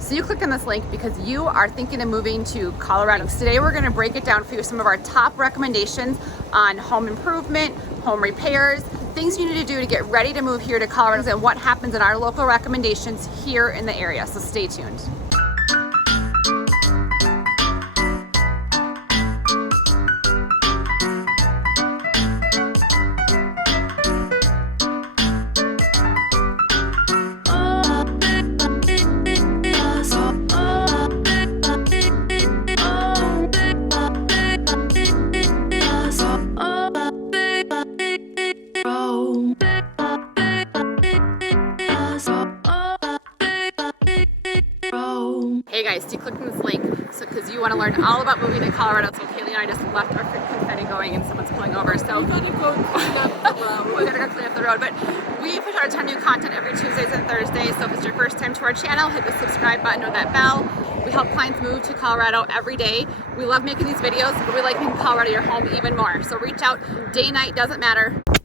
So you click on this link because you are thinking of moving to Colorado. So today we're going to break it down for you, some of our top recommendations on home improvement, home repairs, things you need to do to get ready to move here to Colorado, and what happens in our local recommendations here in the area. So stay tuned. Hey guys, so you clicked on this link because you want to learn all about moving to Colorado. So Kalene and I just left our confetti going and someone's pulling over. So we gotta go clean up the road. We gotta go clean up the road. But we push out a ton of new content every Tuesdays and Thursdays. So if it's your first time to our channel, hit the subscribe button or that bell. We help clients move to Colorado every day. We love making these videos, but we like making Colorado your home even more. So reach out, day, night, doesn't matter. So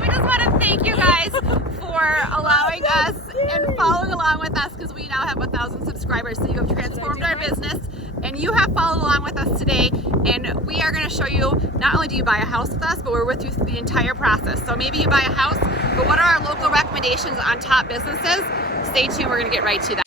we just want to thank you guys for allowing us and following along with us, because we now have 1,000 subscribers. So you have transformed our business and you have followed along with us today, and we are going to show you, not only do you buy a house with us, but we're with you through the entire process. So maybe you buy a house, but what are our local recommendations on top businesses? Stay tuned, we're going to get right to that.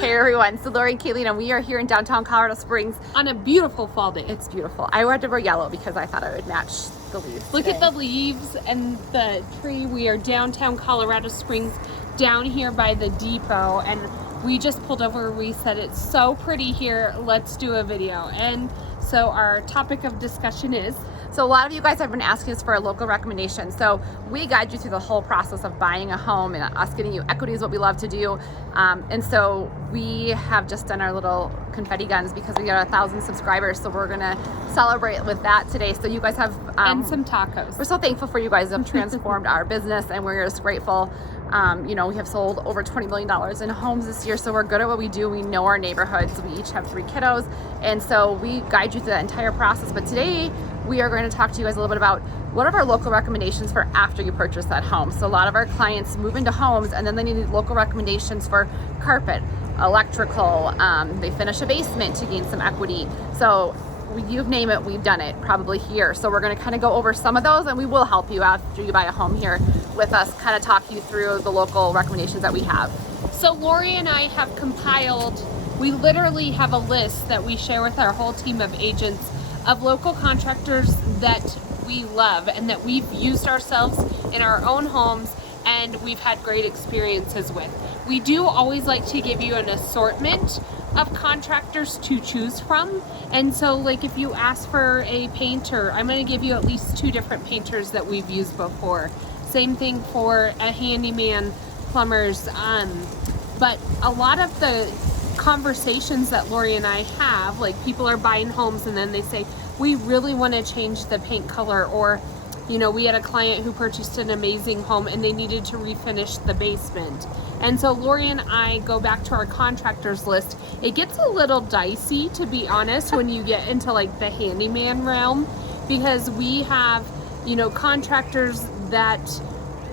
Hey everyone, so Laurie and Kalene, and we are here in downtown Colorado Springs on a beautiful fall day. It's beautiful. I had to wear yellow because I thought it would match the leaves. Look at the leaves and the tree. We are downtown Colorado Springs, down here by the depot, and we just pulled over. We said it's so pretty here, let's do a video. And so our topic of discussion is, so a lot of you guys have been asking us for a local recommendation. So we guide you through the whole process of buying a home, and us getting you equity is what we love to do. And so we have just done our little confetti guns because we got 1,000 subscribers. So we're gonna celebrate with that today. So you guys have and some tacos. We're so thankful for you guys who have transformed our business, and we're just grateful. You know, we have sold over $20 million in homes this year, so we're good at what we do. We know our neighborhoods. We each have 3 kiddos, and so we guide you through that entire process. But today we are going to talk to you guys a little bit about what are our local recommendations for after you purchase that home. So a lot of our clients move into homes and then they need local recommendations for carpet, electrical, they finish a basement to gain some equity. So you name it, we've done it probably here. So we're going to kind of go over some of those, and we will help you after you buy a home here with us, kind of talk you through the local recommendations that we have. So Laurie and I have compiled, we literally have a list that we share with our whole team of agents of local contractors that we love and that we've used ourselves in our own homes and we've had great experiences with. We do always like to give you an assortment of contractors to choose from, and so like if you ask for a painter, I'm going to give you at least 2 different painters that we've used before. Same thing for a handyman, plumbers, but a lot of the conversations that Laurie and I have, like people are buying homes and then they say, we really want to change the paint color, or you know, we had a client who purchased an amazing home and they needed to refinish the basement. And so Laurie and I go back to our contractors list. It gets a little dicey, to be honest, when you get into like the handyman realm, because we have, you know, contractors that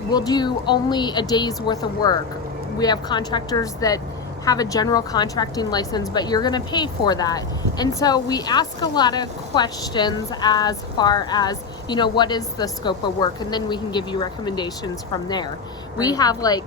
will do only a day's worth of work. We have contractors that have a general contracting license, but you're going to pay for that. And so we ask a lot of questions as far as, you know, what is the scope of work, and then we can give you recommendations from there. Right. We have like,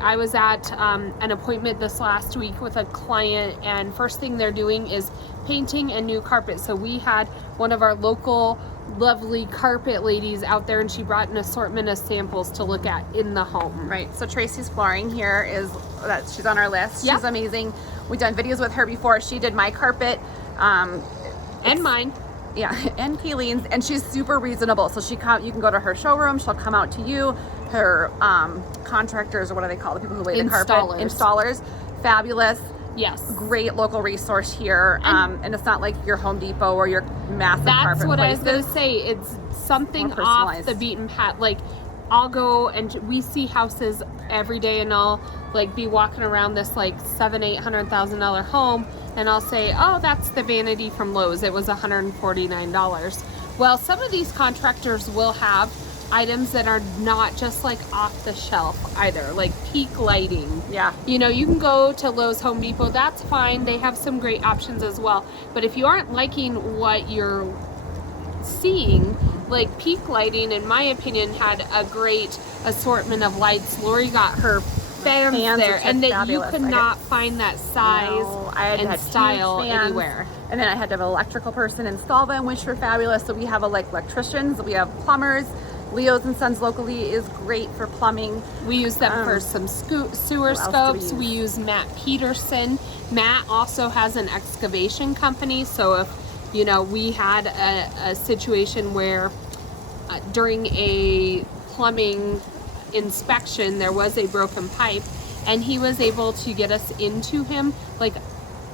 I was at an appointment this last week with a client, and first thing they're doing is painting a new carpet. So we had one of our local lovely carpet ladies out there, and she brought an assortment of samples to look at in the home. Right, so Tracy's Flooring here is that she's on our list. Yep. She's amazing. We've done videos with her before. She did my carpet and mine. Yeah, and Kalene's, and she's super reasonable. So you can go to her showroom, she'll come out to you. Her contractors, or what do they call the people who lay the carpet? Installers. Fabulous. Yes. Great local resource here. And it's not like your Home Depot or your massive carpet That's what places. I was going to say. It's something More off personalized. the beaten path. Like, I'll go and we see houses every day, and I'll like be walking around this like $700,000-$800,000 home, and I'll say, oh, that's the vanity from Lowe's. It was $149. Well, some of these contractors will have items that are not just like off the shelf either, like peak lighting. Yeah. You know, you can go to Lowe's, Home Depot, that's fine. They have some great options as well. But if you aren't liking what you're seeing, like peak lighting, in my opinion, had a great assortment of lights. Laurie got her fans there, and that fabulous. you could not find that size and style anywhere. And then I had to have an electrical person install them, which were fabulous. So we have electricians, we have plumbers. Leo's and Sons locally is great for plumbing. We use them for some sewer scopes. We use Matt Peterson. Matt also has an excavation company, so if you know, we had a situation where during a plumbing inspection, there was a broken pipe, and he was able to get us into him like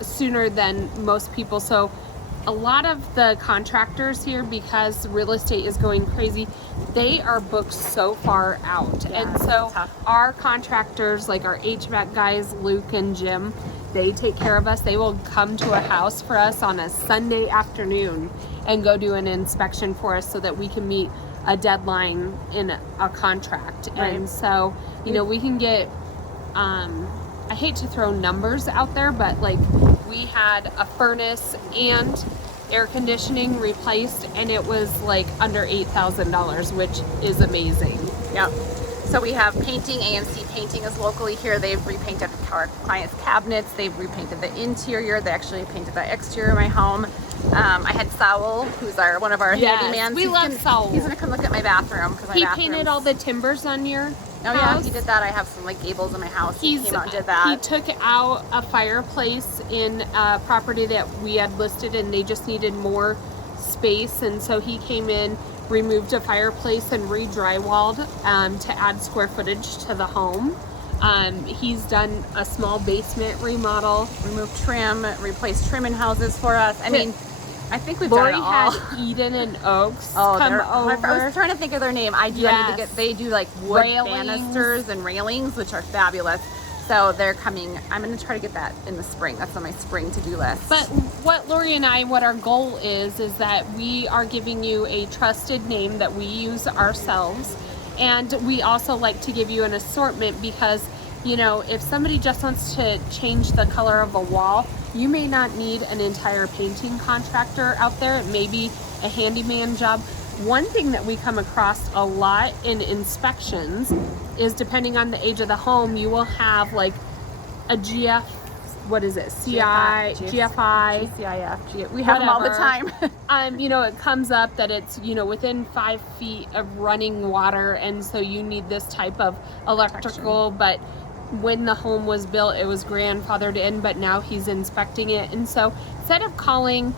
sooner than most people. So a lot of the contractors here, because real estate is going crazy, they are booked so far out. Yeah, and so tough. our contractors, like our HVAC guys, Luke and Jim, they take care of us. They will come to a house for us on a Sunday afternoon and go do an inspection for us so that we can meet a deadline in a contract. Right. And so, you know, we can get, I hate to throw numbers out there, but like we had a furnace and air conditioning replaced, and it was like under $8,000, which is amazing. Yep. So we have painting. ANC Painting is locally here. They've repainted our clients' cabinets. They've repainted the interior. They actually painted the exterior of my home. I had Saul, who's one of our handymans. We love Saul. He's gonna come look at my bathroom because He painted all the timbers on your Oh yeah, house. he did that. I have some like gables in my house. He came out and did that. He took out a fireplace in a property that we had listed, and they just needed more space, and so he came in, removed a fireplace, and re-drywalled to add square footage to the home. He's done a small basement remodel. Removed trim, replaced trim in houses for us. I mean, I think we've Laurie done it all. had Eden and Oaks Oh, come I over. was trying to think of their name. I need to Yes. they do like wood Railings. banisters and railings, which are fabulous. So they're coming. I'm going to try to get that in the spring. That's on my spring to-do list. But what Laurie and I, what our goal is that we are giving you a trusted name that we use ourselves. And we also like to give you an assortment because, you know, if somebody just wants to change the color of a wall, you may not need an entire painting contractor out there. It may be a handyman job. One thing that we come across a lot in inspections is, depending on the age of the home, you will have like a GF, what is it? GFI. GCIF. We have them all the time. You know, it comes up that it's, you know, within 5 feet of running water, and so you need this type of electrical, but when the home was built, it was grandfathered in, but now he's inspecting it. And so instead of calling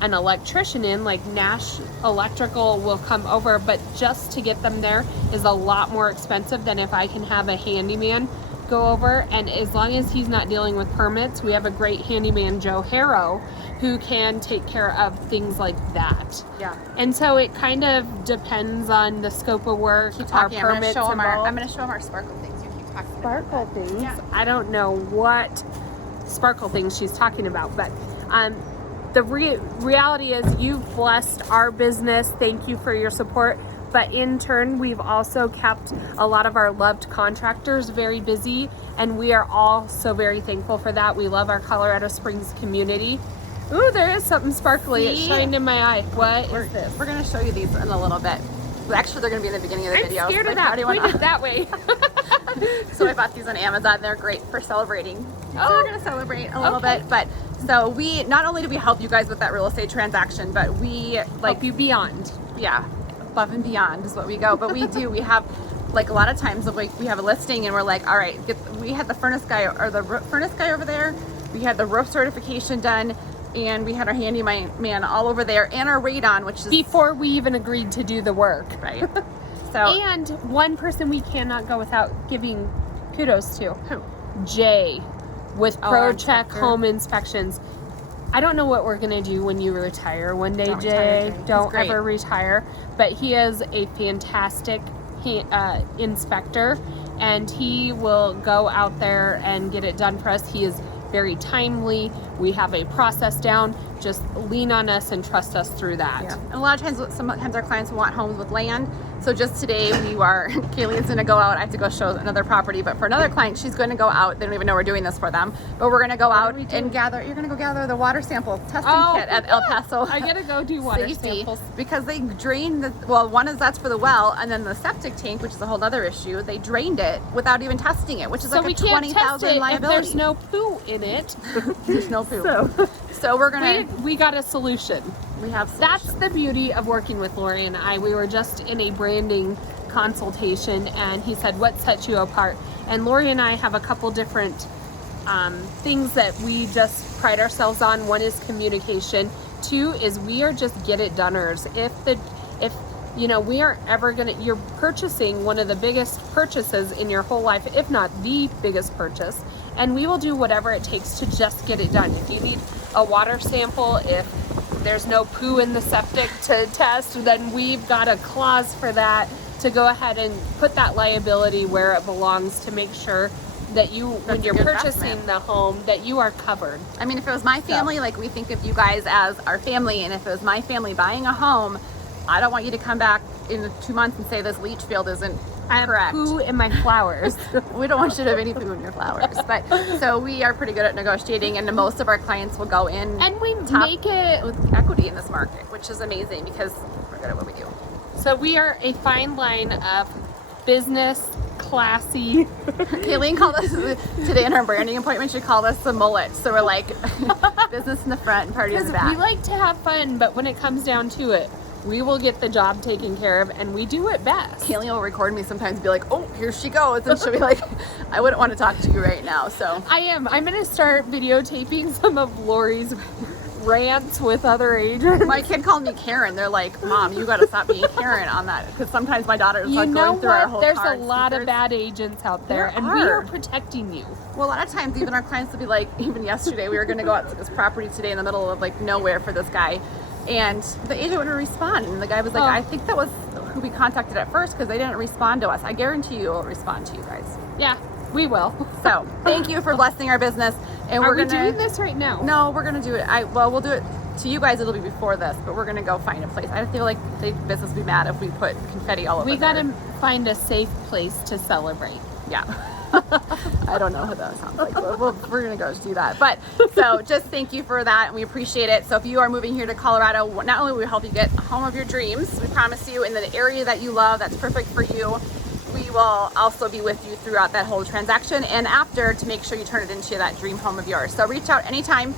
an electrician in, like Nash Electrical will come over, but just to get them there is a lot more expensive than if I can have a handyman go over. And as long as he's not dealing with permits, we have a great handyman, Joe Harrow, who can take care of things like that. Yeah. And so it kind of depends on the scope of work, Keep our talking. I'm permits going involved. to show them our sparkle things. You keep talking. Sparkle things. Yeah. I don't know what sparkle things she's talking about, but the reality is you've blessed our business. Thank you for your support. But in turn, we've also kept a lot of our loved contractors very busy, and we are all so very thankful for that. We love our Colorado Springs community. Ooh, there is something sparkly. It shined in my eye. What is this? We're going to show you these in a little bit. Actually, they're going to be in the beginning of the video. I'm scared of Like, how that. do you wanna- Point it that way. So I bought these on Amazon. They're great for celebrating. So Oh. we're going to celebrate a little Okay. bit. But so we, not only do we help you guys with that real estate transaction, but we Like you beyond. yeah, above and beyond is what we go. But we do, we have like a lot of times like we have a listing and we're like, all right, we had the furnace guy or the furnace guy over there. We had the roof certification done. And we had our handyman all over there, and our radon, which is Before we even agreed to do the work. right. So And one person we cannot go without giving kudos to. who? Jay. with our ProCheck inspector. home inspections. I don't know what we're gonna do when you retire one day, Don't retire, Jay. Jay. Don't He's great. ever retire. But he is a fantastic inspector, and he will go out there and get it done for us. He is very timely. We have a process down. Just lean on us and trust us through that. Yeah. And a lot of times, sometimes our clients want homes with land. So just today Kalene's going to go out. I have to go show another property, but for another client, she's going to go out. They don't even know we're doing this for them, but we're going to go out and gather. You're going to go gather the water sample testing kit at El Paso. I gotta go do water Safety, samples. because they drained one is that's for the well, and then the septic tank, which is a whole other issue. They drained it without even testing it, which is So like we a can't test $20,000 it if liability. there's no poo in it. There's no poo. So we're gonna. We got a solution. We have. That's the beauty of working with Laurie and I. We were just in a branding consultation, and he said, what sets you apart? And Laurie and I have a couple different things that we just pride ourselves on. One is communication. Two is we are just get it doneers. If you know, we aren't ever gonna, you're purchasing one of the biggest purchases in your whole life, if not the biggest purchase, and we will do whatever it takes to just get it done. If you need a water sample, if there's no poo in the septic to test, then we've got a clause for that to go ahead and put that liability where it belongs to make sure that you, when you're purchasing the home, that you are covered. I mean, if it was my family, like we think of you guys as our family, and if it was my family buying a home, I don't want you to come back in 2 months and say this leach field isn't correct. Poo in my flowers. We don't want you to have any poo in your flowers. But so we are pretty good at negotiating, and most of our clients will go in And we top make it, with equity in this market, which is amazing because we're good at what we do. so we are a fine line of business, classy. Kalene called us today in her branding appointment. She called us the mullet. So we're like business in the front and party in the Because we back. like to have fun, but when it comes down to it, we will get the job taken care of, and we do it best. Kalene will record me sometimes and be like, oh, here she goes. And she'll be like, I wouldn't want to talk to you right now. So I'm going to start videotaping some of Laurie's rants with other agents. my kid called me Karen. They're like, Mom, you got to stop being Karen on that. Because sometimes my daughter's You like know going through our what? whole There's a card lot of secrets. bad agents out there, There and we are. are protecting you. Well, a lot of times even our clients will be like, even yesterday, we were going to go out to this property today in the middle of like nowhere for this guy. And the agent wouldn't respond. And the guy was like, I think that was who we contacted at first because they didn't respond to us. I guarantee you will respond to you guys. Yeah, we will. So thank you for blessing our business. And Are we're we gonna doing this right now? No, we're gonna do it. We'll do it to you guys. It'll be before this, but we're gonna go find a place. I feel like the business will be mad if we put confetti all over. We got there. to find a safe place to celebrate. Yeah. I don't know how that sounds like, but we're gonna go do that. But so just thank you for that, and we appreciate it. So if you are moving here to Colorado, not only will we help you get a home of your dreams, we promise you, in the area that you love, that's perfect for you, we will also be with you throughout that whole transaction and after to make sure you turn it into that dream home of yours. So reach out anytime.